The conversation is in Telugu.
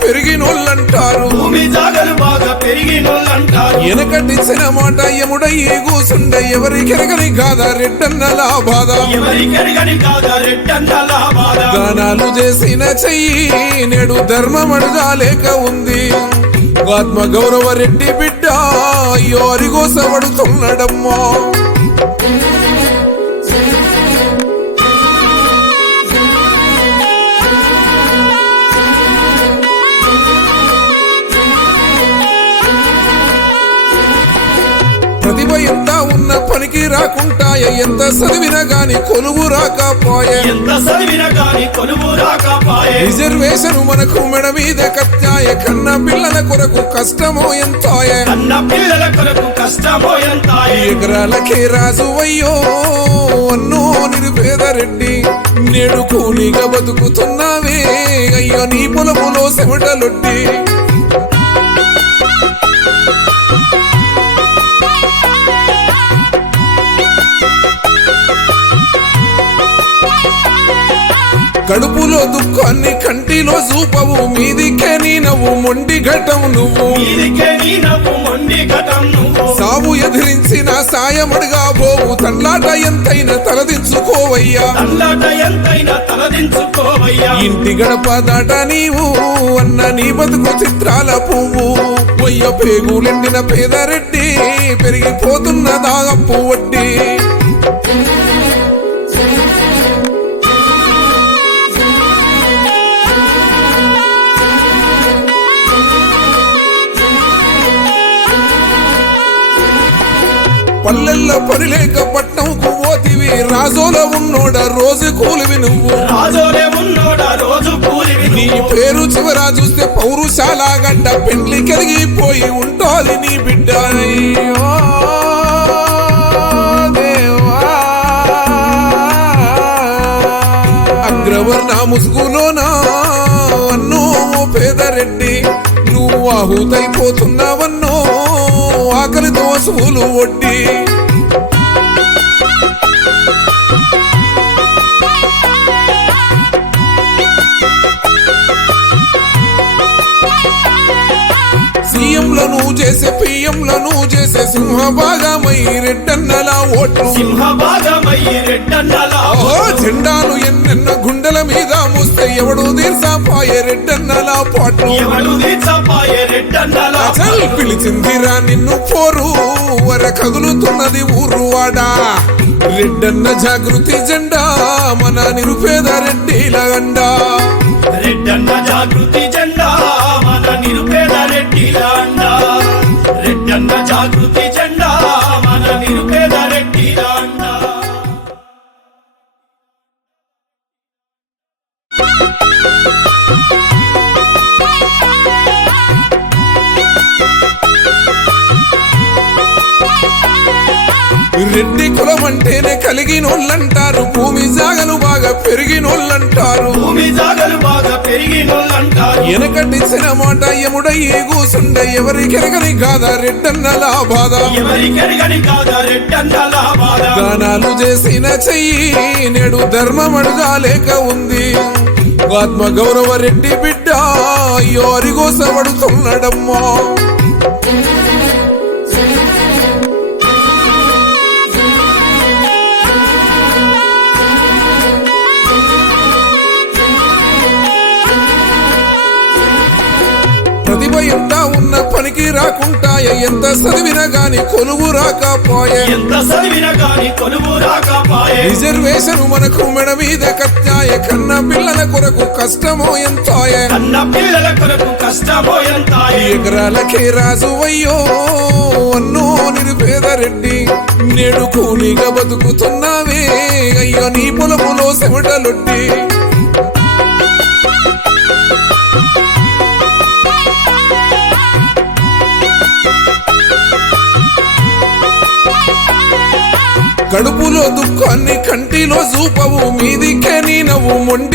పెరిగినోళ్ళంటారు భూమి జాగలు బాగా పెరిగినోళ్ళంటారు వెనకటిచ్చిన మాట ఎముడయ్యి కూసుండ ఎవరికెరగని కాదా రెడ్డన్నలా బాధ గానాలు చేసిన చెయ్యి నేడు ధర్మం అడగాలేక ఉంది ఆత్మ గౌరవ రెడ్డి బిడ్డ అయ్యో అరిగోసపడుతున్నాడమ్మా ప్రతిభ ఎంత ఉన్న పనికి రాకుంటాయ ఎంత చదివినా గాని కొలువు రాకపోయే రిజర్వేషన్ మనకు మెడ మీద కత్తాయ కన్న పిల్లల కొరకు కష్టమో ఎంతాయ ఎకరాలకే రాజు అయ్యో అన్నో నిరుపేద రెడ్డి నేడు కూలిగా బతుకుతున్నావే అయ్యో నీ పొలములో సెమటలొడ్డి కడుపులో దుఃఖాన్ని కంటిలో చూపవు మీదికే నీ నవ్వు మొండి ఘటం నువ్వు సావు ఎదిరించిన సాయమడుగా పోవు తన్లాట ఎంతైనా తలదించుకోవయ్యా ఇంటి గడప దాట నీవు అన్న నీ బతుకు చిత్రాల పువ్వు వయ్య పేగులెండిన పేదరెడ్డి పెరిగిపోతున్న దాగప్పు వడ్డీ పల్లెల్లో పనిలేక పట్నంకు పోతివి రాజోలో ఉన్నోడ రోజు కూలివి నువ్వు నీ పేరు చివరా చూస్తే పౌరుషాల గడ్డ పెండ్లి కలిగిపోయి ఉంటాది నీ బిడ్డ అగ్రవర్ణ ముసుగులోనా అన్నో పేదరెడ్డి నువ్వు ఆహుతైపోతున్నావన్నో ఆకలి దోసులు వడ్డీ సీఎంలను చేసే పిఎంలను చేసే సింహభాగమై రెడ్డన్నలా ఓట్లు జెండాలు ఎన్నెన్న గుండెల మీద మూస్తే ఎవడు తీర్సాపాయే రెడ్డన్నలా పాటలు పిలిచిందిరా నిన్ను పోరు వర కదులుతున్నది ఊరు వాడా రెడ్డన్న జాగృతి జెండా మన నిరుపేద రెడ్డిల గండా రెడ్డన్న జాగృతి జెండా మన నిరుపేద రెడ్డిల అండా రెడ్డన్న జాగృతి జెండా మన నిరుపేద రెడ్డిల అండా రెడ్డి కులం అంటేనే కలిగినోళ్ళంటారు భూమి జాగలు బాగా పెరిగినోళ్ళంటారు వెనకటిచ్చిన మాట ఎముడయ్యి కూసుండ ఎవరికెరగని కాదా రెడ్డన్నలా బాధ గానాలు చేసిన చెయ్యి నేడు ధర్మం అడగాలేక ఉంది ఆత్మ గౌరవ రెడ్డి బిడ్డ అయ్యో అరిగోసపడుతున్నాడమ్మా ప్రతిభ ఎంత ఉన్న పనికి రాకుంటాయ ఎంత చదివినా గాని కొలువు రాకపోయే రిజర్వేషన్ మనకు మెడ మీద కత్తాయ కన్న పిల్లల కొరకు కష్టమో ఎంతాయ ఎకరాలకే రాజు అయ్యో అన్నో నిరుపేద రెడ్డి నేడు కూలిగా బతుకుతున్నావే అయ్యో నీ పొలములో సెమటలొడ్డి కడుపులో దుఃఖాన్ని కంటిలో చూపవు మీదికే నీ నవ్వు మొండి